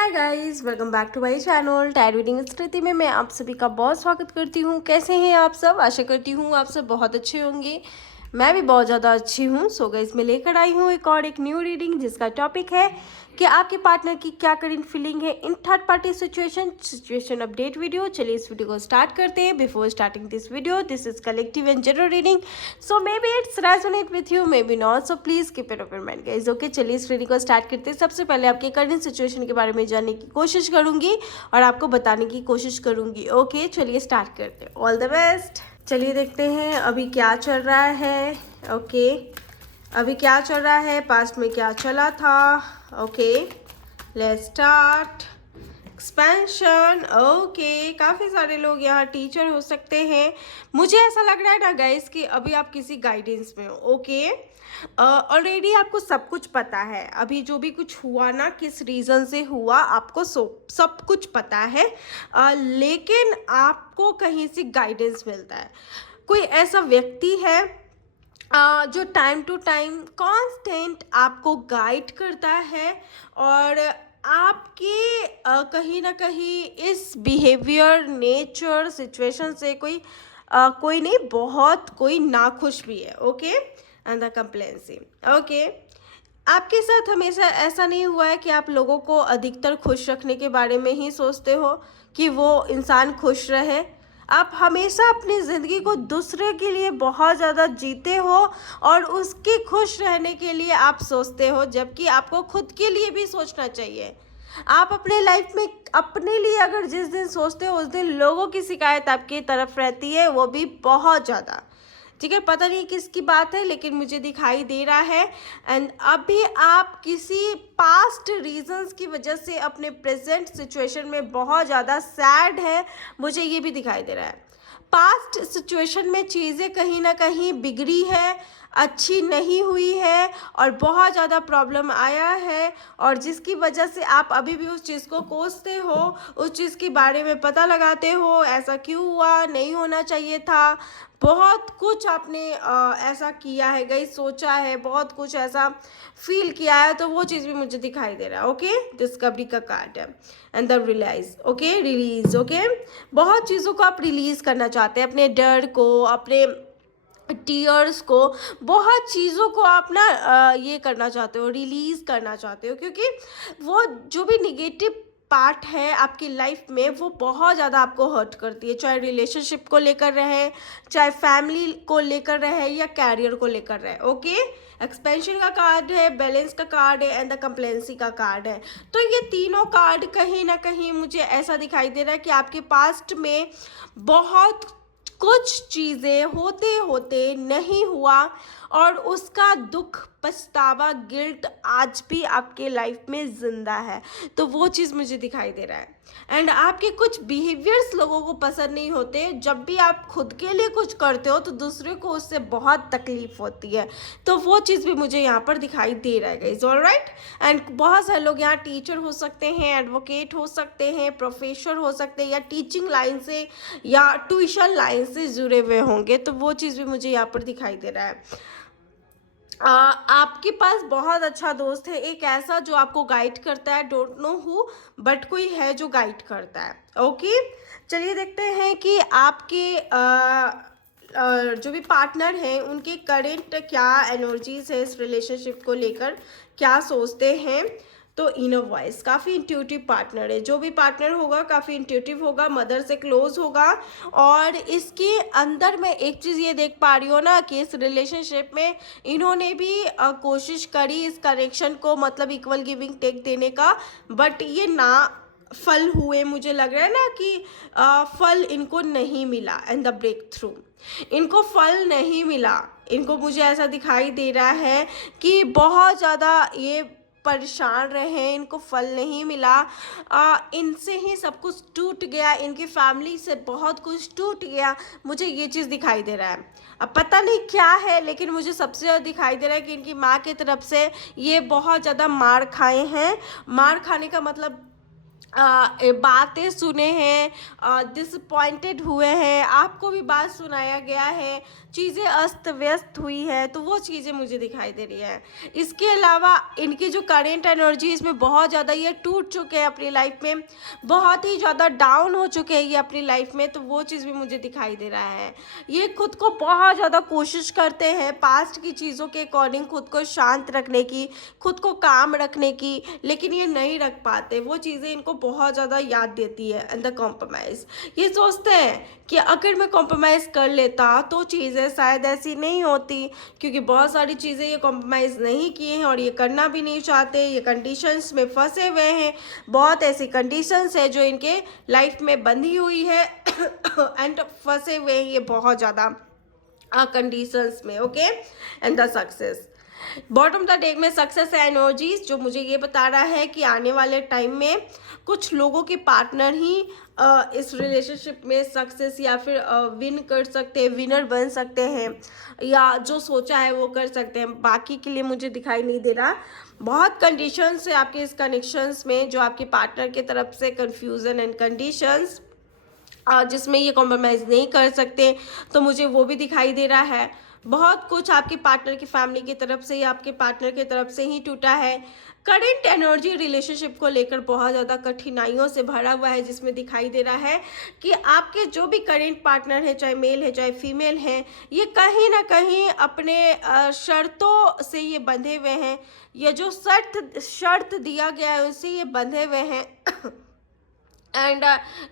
Hi guys, welcome back to my channel टायर रीडिंग स्कृति में मैं आप सभी का बहुत स्वागत करती हूँ। कैसे हैं आप सब? आशा करती हूँ आप सब बहुत अच्छे होंगे। मैं भी बहुत ज़्यादा अच्छी हूँ। सो गाइस, मैं लेकर आई हूँ एक न्यू रीडिंग जिसका टॉपिक है कि आपके पार्टनर की क्या करंट फीलिंग है in third party situation update video. चलिए इस वीडियो को स्टार्ट करते हैं। Before starting this video, this is collective and general reading, so may be it's resonate with you, may be not, so please keep it open mind guys. Okay, चलिए इस reading को start करते हैं। सबसे पहले आपके करंट सिचुएशन के बारे में जानने की कोशिश करूंगी और आपको बताने की कोशिश करूंगी। ओके, चलिए स्टार्ट करते हैं। All the best. चलिए देखते हैं अभी क्या चल रहा है। ओके, अभी क्या चल रहा है, पास्ट में क्या चला था। Okay, let's start. Expansion. Okay, काफ़ी सारे लोग यहाँ टीचर हो सकते हैं। मुझे ऐसा लग रहा है ना गाइस कि अभी आप किसी गाइडेंस में हो। ओके, ऑलरेडी आपको सब कुछ पता है। अभी जो भी कुछ हुआ ना, किस रीज़न से हुआ, आपको सब कुछ पता है। लेकिन आपको कहीं से गाइडेंस मिलता है। कोई ऐसा व्यक्ति है जो टाइम टू टाइम कांस्टेंट आपको गाइड करता है और आपके कहीं ना कहीं इस बिहेवियर, नेचर, सिचुएशन से कोई नहीं, बहुत कोई नाखुश भी है। Okay, and the complacency. Okay, आपके साथ हमेशा ऐसा नहीं हुआ है कि आप लोगों को अधिकतर खुश रखने के बारे में ही सोचते हो कि वो इंसान खुश रहे। आप हमेशा अपनी ज़िंदगी को दूसरे के लिए बहुत ज़्यादा जीते हो और उसके खुश रहने के लिए आप सोचते हो, जबकि आपको खुद के लिए भी सोचना चाहिए। आप अपने लाइफ में अपने लिए अगर जिस दिन सोचते हो उस दिन लोगों की शिकायत आपकी तरफ रहती है, वो भी बहुत ज़्यादा। ठीक है, पता नहीं किसकी बात है लेकिन मुझे दिखाई दे रहा है। एंड अभी आप किसी पास्ट रीजंस की वजह से अपने प्रेजेंट सिचुएशन में बहुत ज़्यादा सैड है, मुझे ये भी दिखाई दे रहा है। पास्ट सिचुएशन में चीज़ें कहीं ना कहीं बिगड़ी है, अच्छी नहीं हुई है और बहुत ज़्यादा प्रॉब्लम आया है, और जिसकी वजह से आप अभी भी उस चीज़ को कोसते हो, उस चीज़ के बारे में पता लगाते हो, ऐसा क्यों हुआ, नहीं होना चाहिए था। बहुत कुछ आपने ऐसा किया है, गई सोचा है, बहुत कुछ ऐसा फील किया है, तो वो चीज़ भी मुझे दिखाई दे रहा है। ओके, डिस्कवरी का कार्ड है and the realize. Okay, release. Okay, बहुत चीज़ों को आप रिलीज़ करना चाहते हैं, अपने डर को, अपने टीयर्स को, बहुत चीज़ों को आप ना ये करना चाहते हो, रिलीज़ करना चाहते हो, क्योंकि वो जो भी निगेटिव पार्ट है आपकी लाइफ में वो बहुत ज़्यादा आपको हर्ट करती है, चाहे रिलेशनशिप को लेकर रहे, चाहे फैमिली को लेकर रहे या कैरियर को लेकर रहे। ओके, एक्सपेंशन का कार्ड है, बैलेंस का कार्ड है एंड द कंप्लेंसी का कार्ड है। तो ये तीनों कार्ड कहीं ना कहीं मुझे ऐसा दिखाई दे रहा है कि आपके पास्ट में बहुत कुछ चीज़ें होते होते नहीं हुआ और उसका दुख, पछतावा, गिल्ट आज भी आपके लाइफ में ज़िंदा है। तो वो चीज़ मुझे दिखाई दे रहा है। एंड आपके कुछ बिहेवियर्स लोगों को पसंद नहीं होते। जब भी आप खुद के लिए कुछ करते हो तो दूसरे को उससे बहुत तकलीफ होती है। तो वो चीज़ भी मुझे यहाँ पर दिखाई दे रहा है गाइस। ऑलराइट, एंड बहुत सारे लोग यहाँ टीचर हो सकते हैं, एडवोकेट हो सकते हैं, प्रोफेसर हो सकते हैं, या टीचिंग लाइन से या ट्यूशन लाइन से जुड़े हुए होंगे। तो वो चीज़ भी मुझे यहाँ पर दिखाई दे रहा है। आपके पास बहुत अच्छा दोस्त है, एक ऐसा जो आपको गाइड करता है, डोंट नो हु, बट कोई है जो गाइड करता है। ओके, चलिए देखते हैं कि आपके जो भी पार्टनर हैं उनके करंट क्या एनर्जीज है, इस रिलेशनशिप को लेकर क्या सोचते हैं। तो इनर वॉइस, काफ़ी इंट्यूटिव पार्टनर है। जो भी पार्टनर होगा काफ़ी इंट्यूटिव होगा, मदर से क्लोज होगा। और इसके अंदर मैं एक चीज़ ये देख पा रही हूँ ना कि इस रिलेशनशिप में इन्होंने भी कोशिश करी इस कनेक्शन को, मतलब इक्वल गिविंग टेक देने का, बट ये ना फल हुए। मुझे लग रहा है ना कि फल इनको नहीं मिला एंड द ब्रेक थ्रू, इनको फल नहीं मिला। इनको मुझे ऐसा दिखाई दे रहा है कि बहुत ज़्यादा ये परेशान रहे, इनको फल नहीं मिला। इनसे ही सब कुछ टूट गया, इनकी फैमिली से बहुत कुछ टूट गया। मुझे ये चीज़ दिखाई दे रहा है। अब पता नहीं क्या है, लेकिन मुझे सबसे ज़्यादा दिखाई दे रहा है कि इनकी माँ की तरफ से ये बहुत ज़्यादा मार खाए हैं। मार खाने का मतलब बातें सुने हैं, डिसअपॉइंटेड हुए हैं, आपको भी बात सुनाया गया है, चीज़ें अस्त व्यस्त हुई है, तो वो चीज़ें मुझे दिखाई दे रही हैं। इसके अलावा इनकी जो करेंट एनर्जी, इसमें बहुत ज़्यादा ये टूट चुके हैं अपनी लाइफ में, बहुत ही ज़्यादा डाउन हो चुके हैं ये अपनी लाइफ में, तो वो चीज़ भी मुझे दिखाई दे रहा है। ये खुद को बहुत ज़्यादा कोशिश करते हैं पास्ट की चीज़ों के अकॉर्डिंग खुद को शांत रखने की, खुद को काम रखने की, लेकिन ये नहीं रख पाते। वो चीज़ें इनको बहुत ज़्यादा याद देती है एंड द कॉम्प्रोमाइज़। ये सोचते हैं कि अगर मैं कॉम्प्रोमाइज़ कर लेता तो चीज़ें शायद ऐसी नहीं होती, क्योंकि बहुत सारी चीज़ें ये कॉम्प्रोमाइज़ नहीं किए हैं और ये करना भी नहीं चाहते, ये कंडीशंस में फंसे हुए हैं। बहुत ऐसी कंडीशंस है जो इनके लाइफ में बंधी हुई है एंड फंसे हुए हैं ये बहुत ज़्यादा कंडीशंस में। Okay, and the success, bottom the deck में सक्सेस एनर्जीज जो मुझे ये बता रहा है कि आने वाले टाइम में कुछ लोगों के पार्टनर ही इस रिलेशनशिप में सक्सेस या फिर विन कर सकते हैं, विनर बन सकते हैं, या जो सोचा है वो कर सकते हैं। बाकी के लिए मुझे दिखाई नहीं दे रहा। बहुत कंडीशंस है आपके इस कनेक्शंस में जो आपके पार्टनर की तरफ से कंफ्यूजन एंड कंडीशंस जिसमें ये कॉम्प्रोमाइज़ नहीं कर सकते, तो मुझे वो भी दिखाई दे रहा है। बहुत कुछ आपके पार्टनर की फैमिली की तरफ से या आपके पार्टनर की तरफ से ही टूटा है। करंट एनर्जी रिलेशनशिप को लेकर बहुत ज़्यादा कठिनाइयों से भरा हुआ है, जिसमें दिखाई दे रहा है कि आपके जो भी करंट पार्टनर है, चाहे मेल है चाहे फीमेल है, ये कहीं ना कहीं अपने शर्तों से ये बंधे हुए हैं, या जो शर्त दिया गया है उससे ये बंधे हुए हैं एंड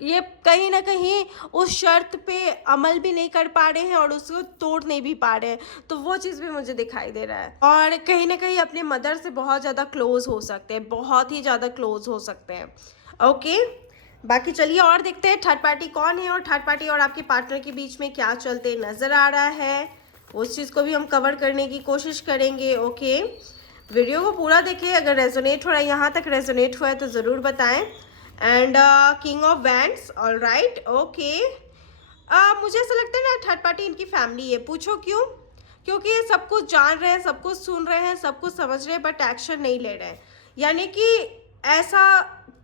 ये कहीं ना कहीं उस शर्त पे अमल भी नहीं कर पा रहे हैं और उसको तोड़ नहीं भी पा रहे हैं, तो वो चीज़ भी मुझे दिखाई दे रहा है। और कहीं ना कहीं अपने मदर से बहुत ज़्यादा क्लोज हो सकते हैं, बहुत ही ज़्यादा क्लोज हो सकते हैं। ओके, बाकी चलिए और देखते हैं थर्ड पार्टी कौन है और थर्ड पार्टी और आपके पार्टनर के बीच में क्या चलते नज़र आ रहा है, उस चीज़ को भी हम कवर करने की कोशिश करेंगे। ओके, वीडियो को पूरा देखें, अगर रेजोनेट हो रहा है, यहाँ तक रेजोनेट हुआ है तो ज़रूर बताएं। And king of wands, all right, okay. मुझे ऐसा लगता है ना थर्ड पार्टी इनकी फैमिली है। पूछो क्यों? क्योंकि ये सब कुछ जान रहे हैं, सब कुछ सुन रहे हैं, सब कुछ समझ रहे हैं, बट एक्शन नहीं ले रहे हैं। यानी कि ऐसा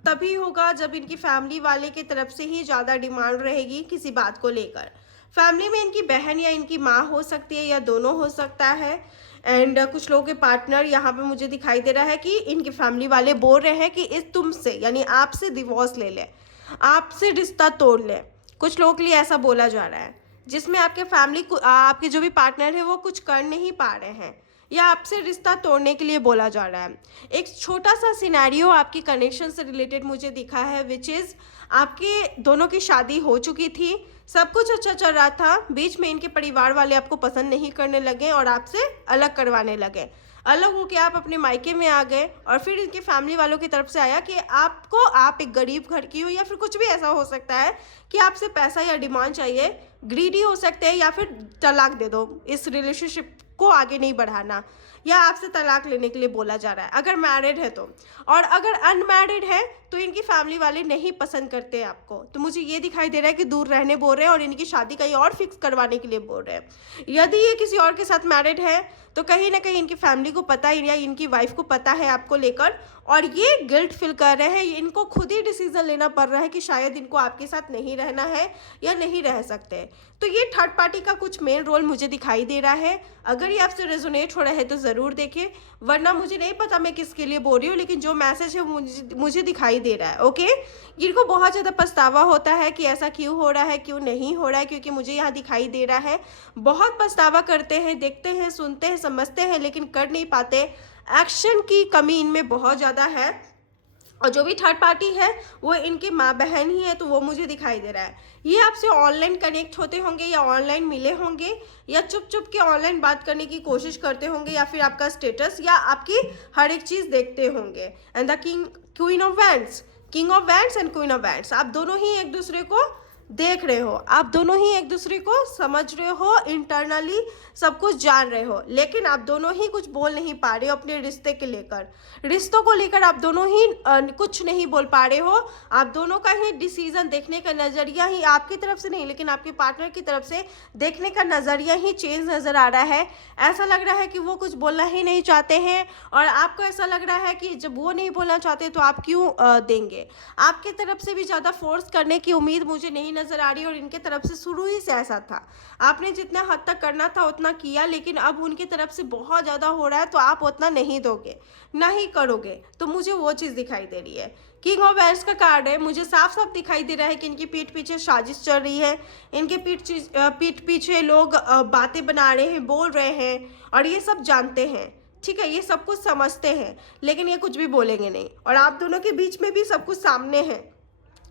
तभी होगा जब इनकी फैमिली वाले की तरफ से ही ज़्यादा डिमांड रहेगी किसी बात को लेकर। फैमिली में इनकी बहन या इनकी माँ हो सकती है या दोनों हो सकता है। एंड कुछ लोगों के पार्टनर यहाँ पे मुझे दिखाई दे रहा है कि इनकी फैमिली वाले बोल रहे हैं कि इस तुमसे यानी आपसे डिवोर्स ले ले, आपसे रिश्ता तोड़ ले। कुछ लोगों के लिए ऐसा बोला जा रहा है, जिसमें आपके फैमिली आपके जो भी पार्टनर है वो कुछ कर नहीं पा रहे हैं या आपसे रिश्ता तोड़ने के लिए बोला जा रहा है। एक छोटा सा सिनेरियो आपकी कनेक्शन से रिलेटेड मुझे दिखा है, विच इज़ आपके दोनों की शादी हो चुकी थी, सब कुछ अच्छा चल रहा था, बीच में इनके परिवार वाले आपको पसंद नहीं करने लगे और आपसे अलग करवाने लगे। अलग होकर आप अपने मायके में आ गए और फिर इनके फैमिली वालों की तरफ से आया कि आपको, आप एक गरीब घर की हो या फिर कुछ भी ऐसा हो सकता है कि आपसे पैसा या डिमांड चाहिए, ग्रीडी हो सकते हैं, या फिर तलाक दे दो, इस रिलेशनशिप को आगे नहीं बढ़ाना, या आपसे तलाक लेने के लिए बोला जा रहा है अगर मैरिड है तो। और अगर अनमैरिड है तो इनकी फैमिली वाले नहीं पसंद करते हैं आपको, तो मुझे ये दिखाई दे रहा है कि दूर रहने बोल रहे हैं और इनकी शादी कहीं और फिक्स करवाने के लिए बोल रहे हैं। यदि ये किसी और के साथ मैरिड है तो कहीं ना कहीं इनकी फैमिली को पता है या इनकी वाइफ को पता है आपको लेकर, और ये गिल्ट फील कर रहे हैं, इनको खुद ही डिसीजन लेना पड़ रहा है कि शायद इनको आपके साथ नहीं रहना है या नहीं रह सकते। तो ये थर्ड पार्टी का कुछ मेन रोल मुझे दिखाई दे रहा है। अगर ये आपसे रेजोनेट हो रहा है तो ज़रूर देखें, वरना मुझे नहीं पता मैं किसके लिए बोल रही हूँ, लेकिन जो मैसेज है वो मुझे दिखाई दे रहा है। ओके, इनको बहुत ज़्यादा पछतावा होता है कि ऐसा क्यों हो रहा है, क्यों नहीं हो रहा है, क्योंकि मुझे यहाँ दिखाई दे रहा है बहुत पछतावा करते हैं, देखते हैं, सुनते हैं, समझते हैं, लेकिन कर नहीं पाते। एक्शन की कमी इनमें बहुत ज़्यादा है। और जो भी थर्ड पार्टी है वो इनकी माँ बहन ही है, तो वो मुझे दिखाई दे रहा है। ये आपसे ऑनलाइन कनेक्ट होते होंगे या ऑनलाइन मिले होंगे या चुप चुप के ऑनलाइन बात करने की कोशिश करते होंगे, या फिर आपका स्टेटस या आपकी हर एक चीज़ देखते होंगे। And the king of wands and queen of wands, आप दोनों ही एक दूसरे को देख रहे हो, आप दोनों ही एक दूसरे को समझ रहे हो, इंटरनली सब कुछ जान रहे हो, लेकिन आप दोनों ही कुछ बोल नहीं पा रहे हो अपने रिश्ते के लेकर। रिश्तों को लेकर आप दोनों ही कुछ नहीं बोल पा रहे हो। आप दोनों का ही डिसीजन देखने का नज़रिया ही, आपकी तरफ से नहीं लेकिन आपके पार्टनर की तरफ से देखने का नज़रिया ही चेंज नज़र आ रहा है। ऐसा लग रहा है कि वो कुछ बोलना ही नहीं चाहते हैं, और आपको ऐसा लग रहा है कि जब वो नहीं बोलना चाहते तो आप क्यों देंगे। आपकी तरफ से भी ज़्यादा फोर्स करने की उम्मीद मुझे नहीं नज़र आ रही, और इनके तरफ से शुरू ही से ऐसा था। आपने जितना हद तक करना था उतना किया, लेकिन अब उनकी तरफ से बहुत ज़्यादा हो रहा है तो आप उतना नहीं दोगे, नहीं करोगे। तो मुझे वो चीज़ दिखाई दे रही है। किंग ऑफ वैंड्स का कार्ड है, मुझे साफ साफ दिखाई दे रहा है कि इनकी पीठ पीछे साजिश चल रही है। इनके पीठ पीछे लोग बातें बना रहे हैं, बोल रहे हैं, और ये सब जानते हैं, ठीक है, ये सब कुछ समझते हैं, लेकिन ये कुछ भी बोलेंगे नहीं। और आप दोनों के बीच में भी सब कुछ सामने है,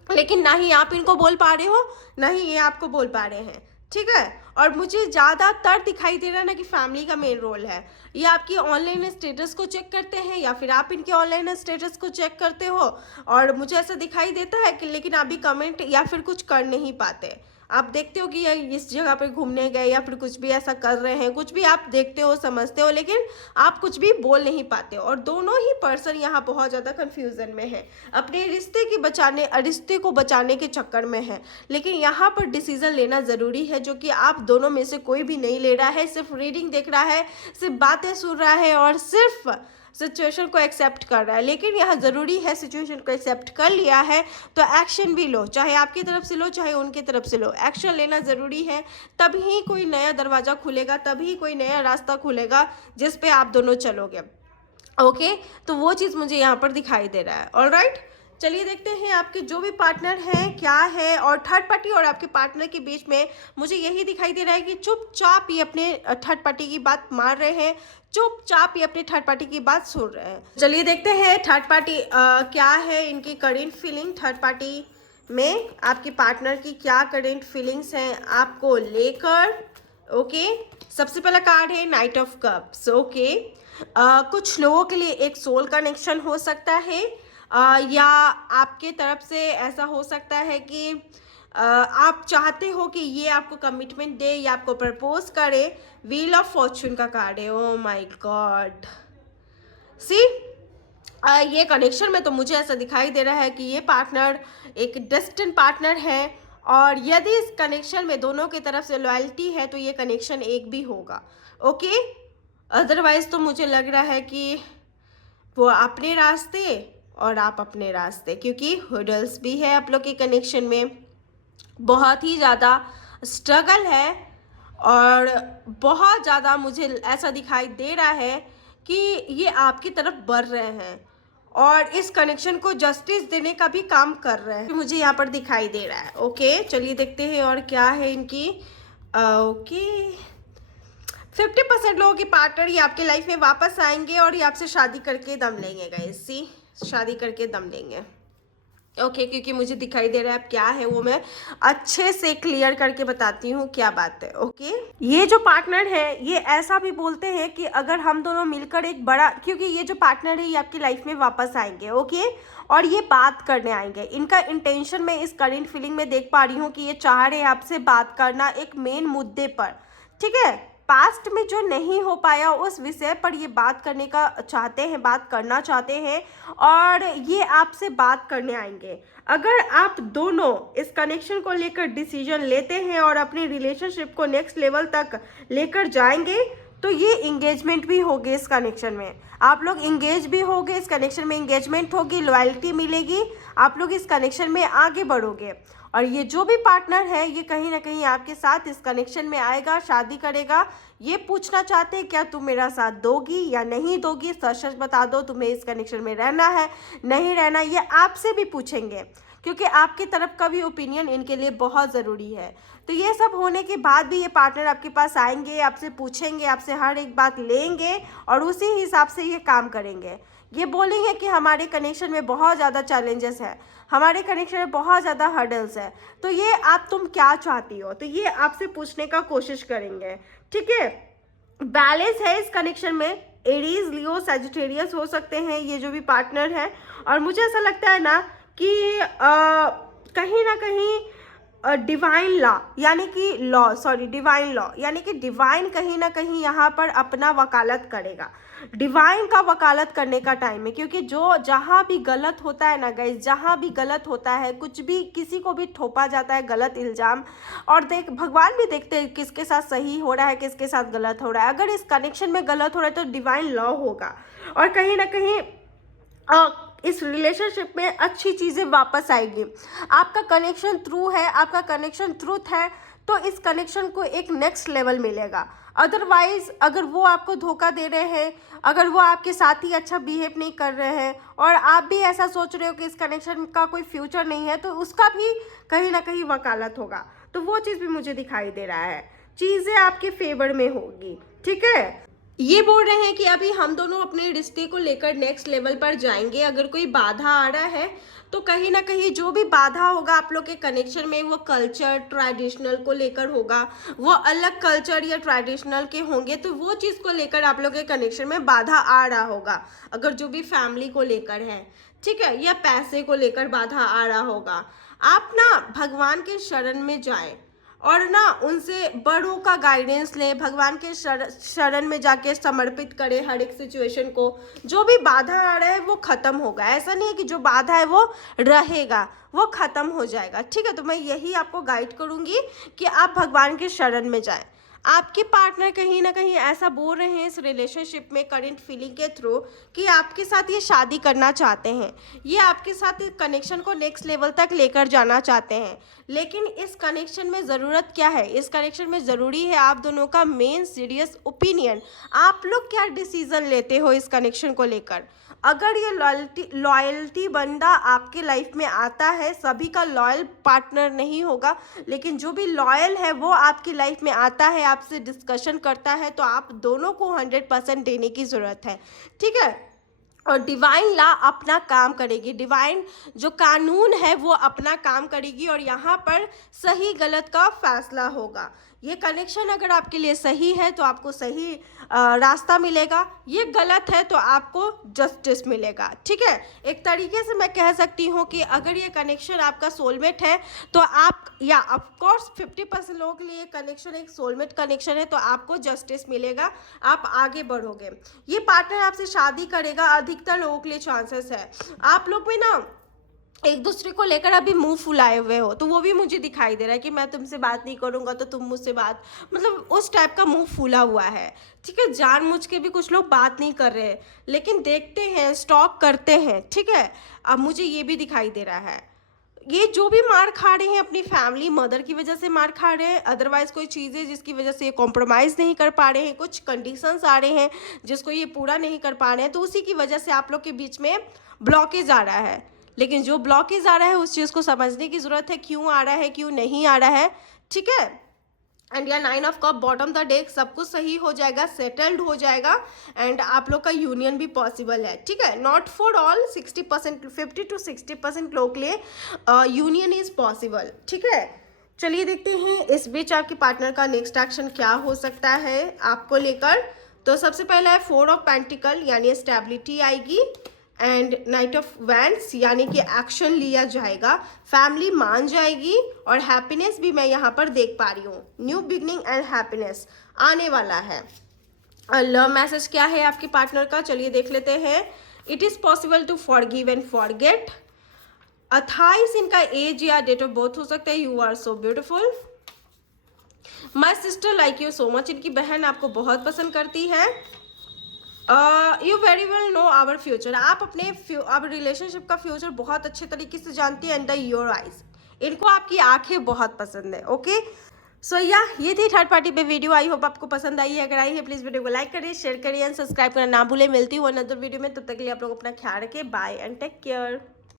लेकिन ना ही आप इनको बोल पा रहे हो, ना ही ये आपको बोल पा रहे हैं, ठीक है। और मुझे ज़्यादातर दिखाई दे रहा है ना कि फैमिली का मेन रोल है। ये आपकी ऑनलाइन स्टेटस को चेक करते हैं, या फिर आप इनके ऑनलाइन स्टेटस को चेक करते हो, और मुझे ऐसा दिखाई देता है कि लेकिन आप भी कमेंट या फिर कुछ कर नहीं पाते। आप देखते हो कि ये इस जगह पे घूमने गए या फिर कुछ भी ऐसा कर रहे हैं, कुछ भी आप देखते हो, समझते हो, लेकिन आप कुछ भी बोल नहीं पाते। और दोनों ही पर्सन यहाँ बहुत ज़्यादा कन्फ्यूज़न में है, अपने रिश्ते को बचाने के चक्कर में है। लेकिन यहाँ पर डिसीज़न लेना ज़रूरी है, जो कि आप दोनों में से कोई भी नहीं ले रहा है, सिर्फ रीडिंग देख रहा है, सिर्फ बातें सुन रहा है, और सिर्फ सिचुएशन को एक्सेप्ट कर रहा है। लेकिन यहाँ ज़रूरी है, सिचुएशन को एक्सेप्ट कर लिया है तो एक्शन भी लो, चाहे आपकी तरफ से लो चाहे उनकी तरफ से लो, एक्शन लेना ज़रूरी है। तभी कोई नया दरवाज़ा खुलेगा, तभी कोई नया रास्ता खुलेगा जिस पे आप दोनों चलोगे। ओके, तो वो चीज़ मुझे यहाँ पर दिखाई दे रहा है। ऑलराइट, चलिए देखते हैं आपके जो भी पार्टनर हैं क्या है, और थर्ड पार्टी और आपके पार्टनर के बीच में मुझे यही दिखाई दे रहा है कि चुपचाप ही अपने थर्ड पार्टी की बात मान रहे हैं, चुपचाप ही अपने थर्ड पार्टी की बात सुन रहे हैं। चलिए देखते हैं थर्ड पार्टी क्या है, इनकी करेंट फीलिंग, थर्ड पार्टी में आपके पार्टनर की क्या करेंट फीलिंग्स हैं आपको लेकर। ओके, सबसे पहला कार्ड है नाइट ऑफ कप्स। ओके, कुछ लोगों के लिए एक सोल कनेक्शन हो सकता है, या आपके तरफ से ऐसा हो सकता है कि आप चाहते हो कि ये आपको कमिटमेंट दे या आपको प्रपोज करे। व्हील ऑफ फॉर्चून का कार्ड है। ओ माय गॉड, सी ये कनेक्शन में तो मुझे ऐसा दिखाई दे रहा है कि ये पार्टनर एक डेस्टिन्ड पार्टनर है, और यदि इस कनेक्शन में दोनों की तरफ से लॉयल्टी है तो ये कनेक्शन एक भी होगा। ओके, अदरवाइज तो मुझे लग रहा है कि वो अपने रास्ते और आप अपने रास्ते, क्योंकि हुडल्स भी है आप लोग के कनेक्शन में, बहुत ही ज़्यादा स्ट्रगल है, और बहुत ज़्यादा मुझे ऐसा दिखाई दे रहा है कि ये आपकी तरफ बढ़ रहे हैं और इस कनेक्शन को जस्टिस देने का भी काम कर रहे हैं, मुझे यहाँ पर दिखाई दे रहा है। ओके, चलिए देखते हैं और क्या है इनकी। ओके, 50% लोगों की पार्टनर ये आपके लाइफ में वापस आएंगे और ये आपसे शादी करके दम लेंगे गाइस, सी शादी करके दम लेंगे। ओके, क्योंकि मुझे दिखाई दे रहा है अब क्या है वो मैं अच्छे से क्लियर करके बताती हूँ क्या बात है। ओके, ये जो पार्टनर है ये ऐसा भी बोलते हैं कि अगर हम दोनों मिलकर एक बड़ा, क्योंकि ये जो पार्टनर है ये आपकी लाइफ में वापस आएंगे। ओके, और ये बात करने आएंगे। इनका इंटेंशन मैं इस करेंट फीलिंग में देख पा रही हूँ कि ये चाह रहे हैं आपसे बात करना एक मेन मुद्दे पर, ठीक है। पास्ट में जो नहीं हो पाया उस विषय पर ये बात करने का चाहते हैं, बात करना चाहते हैं, और ये आपसे बात करने आएंगे। अगर आप दोनों इस कनेक्शन को लेकर डिसीजन लेते हैं और अपनी रिलेशनशिप को नेक्स्ट लेवल तक लेकर जाएंगे तो ये इंगेजमेंट भी होगी। इस कनेक्शन में आप लोग इंगेज भी होगे, इस कनेक्शन में इंगेजमेंट होगी, लॉयल्टी मिलेगी, आप लोग इस कनेक्शन में आगे बढ़ोगे। और ये जो भी पार्टनर है ये कहीं ना कहीं आपके साथ इस कनेक्शन में आएगा, शादी करेगा। ये पूछना चाहते हैं क्या तुम मेरा साथ दोगी या नहीं दोगी, सच सच बता दो, तुम्हें इस कनेक्शन में रहना है नहीं रहना, ये आपसे भी पूछेंगे, क्योंकि आपकी तरफ का भी ओपिनियन इनके लिए बहुत ज़रूरी है। तो ये सब होने के बाद भी ये पार्टनर आपके पास आएंगे, आपसे पूछेंगे, आपसे हर एक बात लेंगे और उसी हिसाब से ये काम करेंगे। ये बोलेंगे कि हमारे कनेक्शन में बहुत ज़्यादा चैलेंजेस है, हमारे कनेक्शन में बहुत ज़्यादा हर्डल्स है, तो ये आप तुम क्या चाहती हो, तो ये आपसे पूछने का कोशिश करेंगे, ठीक है। बैलेंस है इस कनेक्शन में, एरीज, लियो, सजिटेरियस हो सकते हैं ये जो भी पार्टनर है। और मुझे ऐसा लगता है ना कि कहीं ना कहीं डिवाइन लॉ यानी कि डिवाइन लॉ यानी कि डिवाइन कहीं ना कहीं यहाँ पर अपना वकालत करेगा। डिवाइन का वकालत करने का टाइम है, क्योंकि जो जहाँ भी गलत होता है ना गाइस, जहाँ भी गलत होता है, कुछ भी किसी को भी थोपा जाता है गलत इल्ज़ाम, और भगवान भी देखते हैं किसके साथ सही हो रहा है, किसके साथ गलत हो रहा है। अगर इस कनेक्शन में गलत हो रहा है तो डिवाइन लॉ होगा, और कहीं ना कहीं इस रिलेशनशिप में अच्छी चीज़ें वापस आएगी। आपका कनेक्शन ट्रू है, आपका कनेक्शन ट्रूथ है, तो इस कनेक्शन को एक नेक्स्ट लेवल मिलेगा। अदरवाइज अगर वो आपको धोखा दे रहे हैं, अगर वो आपके साथ ही अच्छा बिहेव नहीं कर रहे हैं, और आप भी ऐसा सोच रहे हो कि इस कनेक्शन का कोई फ्यूचर नहीं है, तो उसका भी कहीं ना कहीं वकालत होगा। तो वो चीज़ भी मुझे दिखाई दे रहा है, चीज़ें आपके फेवर में होगी। ठीक है, ये बोल रहे हैं कि अभी हम दोनों अपने रिश्ते को लेकर नेक्स्ट लेवल पर जाएंगे। अगर कोई बाधा आ रहा है तो कहीं ना कहीं जो भी बाधा होगा आप लोग के कनेक्शन में, वो कल्चर ट्रेडिशनल को लेकर होगा, वो अलग कल्चर या ट्रेडिशनल के होंगे, तो वो चीज़ को लेकर आप लोग के कनेक्शन में बाधा आ रहा होगा। अगर जो भी फैमिली को लेकर है, ठीक है, या पैसे को लेकर बाधा आ रहा होगा, आप ना भगवान के शरण में जाएं और ना उनसे बड़ों का गाइडेंस लें, भगवान के शरण में जाके समर्पित करें हर एक सिचुएशन को। जो भी बाधा आ रहा है वो ख़त्म होगा, ऐसा नहीं है कि जो बाधा है वो रहेगा, वो ख़त्म हो जाएगा। ठीक है, तो मैं यही आपको गाइड करूँगी कि आप भगवान के शरण में जाएं। आपके पार्टनर कहीं ना कहीं ऐसा बोल रहे हैं इस रिलेशनशिप में करंट फीलिंग के थ्रू कि आपके साथ ये शादी करना चाहते हैं, ये आपके साथ इस कनेक्शन को नेक्स्ट लेवल तक लेकर जाना चाहते हैं। लेकिन इस कनेक्शन में ज़रूरत क्या है, इस कनेक्शन में ज़रूरी है आप दोनों का मेन सीरियस ओपिनियन। आप लोग क्या डिसीज़न लेते हो इस कनेक्शन को लेकर। अगर ये लॉयल्टी बंदा आपके लाइफ में आता है, सभी का लॉयल पार्टनर नहीं होगा, लेकिन जो भी लॉयल है वो आपकी लाइफ में आता है, आपसे डिस्कशन करता है, तो आप दोनों को 100% देने की ज़रूरत है। ठीक है, और डिवाइन लॉ अपना काम करेगी, डिवाइन जो कानून है वो अपना काम करेगी, और यहाँ पर सही गलत का फैसला होगा। ये कनेक्शन अगर आपके लिए सही है तो आपको सही रास्ता मिलेगा, ये गलत है तो आपको जस्टिस मिलेगा। ठीक है, एक तरीके से मैं कह सकती हूँ कि अगर ये कनेक्शन आपका सोलमेट है तो आप, या ऑफकोर्स 50% लोगों के लिए ये कनेक्शन एक सोलमेट कनेक्शन है, तो आपको जस्टिस मिलेगा, आप आगे बढ़ोगे। ये पार्टनर आपसे शादी करेगा, अधिकतर लोगों के लिए चांसेस है। आप लोग भी ना एक दूसरे को लेकर अभी मुंह फुलाए हुए हो, तो वो भी मुझे दिखाई दे रहा है कि मैं तुमसे बात नहीं करूंगा तो तुम मुझसे बात, मतलब उस टाइप का मुंह फूला हुआ है। ठीक है, जानबूझ के भी कुछ लोग बात नहीं कर रहे हैं, लेकिन देखते हैं, स्टॉक करते हैं। ठीक है, अब मुझे ये भी दिखाई दे रहा है, ये जो भी मार खा रहे हैं अपनी फैमिली मदर की वजह से मार खा रहे हैं, अदरवाइज कोई चीज़ है जिसकी वजह से ये कॉम्प्रोमाइज़ नहीं कर पा रहे हैं, कुछ कंडीशंस आ रहे हैं जिसको ये पूरा नहीं कर पा रहे हैं, तो उसी की वजह से आप लोग के बीच में ब्लॉकेज आ रहा है। लेकिन जो ब्लॉकेज आ रहा है उस चीज़ को समझने की ज़रूरत है, क्यों आ रहा है, क्यों नहीं आ रहा है। ठीक है, एंड या 9 of cup bottom the deck, सब कुछ सही हो जाएगा, सेटल्ड हो जाएगा, एंड आप लोग का यूनियन भी पॉसिबल है। ठीक है, नॉट फॉर ऑल, 60%, 50 to 60% लोग के लिए यूनियन इज पॉसिबल। ठीक है, चलिए देखते हैं इस बीच आपके पार्टनर का नेक्स्ट एक्शन क्या हो सकता है आपको लेकर। तो सबसे पहला है 4 ऑफ पेंटिकल, यानी स्टेबिलिटी आएगी, एंड नाइट ऑफ वैंड्स, यानी कि एक्शन लिया जाएगा, फैमिली मान जाएगी, और हैप्पीनेस भी मैं यहाँ पर देख पा रही हूँ, न्यू बिगनिंग एंड हैप्पीनेस आने वाला है। लव मैसेज क्या है आपके पार्टनर का, चलिए देख लेते हैं। It is possible to forgive and forget. 28 इनका एज या डेट ऑफ बर्थ हो सकता है। You are so beautiful, my sister like you so much, इनकी बहन आपको बहुत पसंद करती है। You very well know our future, आप अपने अब रिलेशनशिप का फ्यूचर बहुत अच्छे तरीके से जानती है। एंड द योर आइज, इनको आपकी आंखें बहुत पसंद है। ओके, सो ये थी थर्ड पार्टी पे वीडियो। आई होप आपको पसंद आई है, अगर आई है प्लीज़ वीडियो को लाइक करिए, शेयर करिए एंड सब्सक्राइब करना ना भूलें। मिलती हूँ अनदर वीडियो में, तब तक के लिए आप लोग अपना ख्याल रखें। Bye and take care.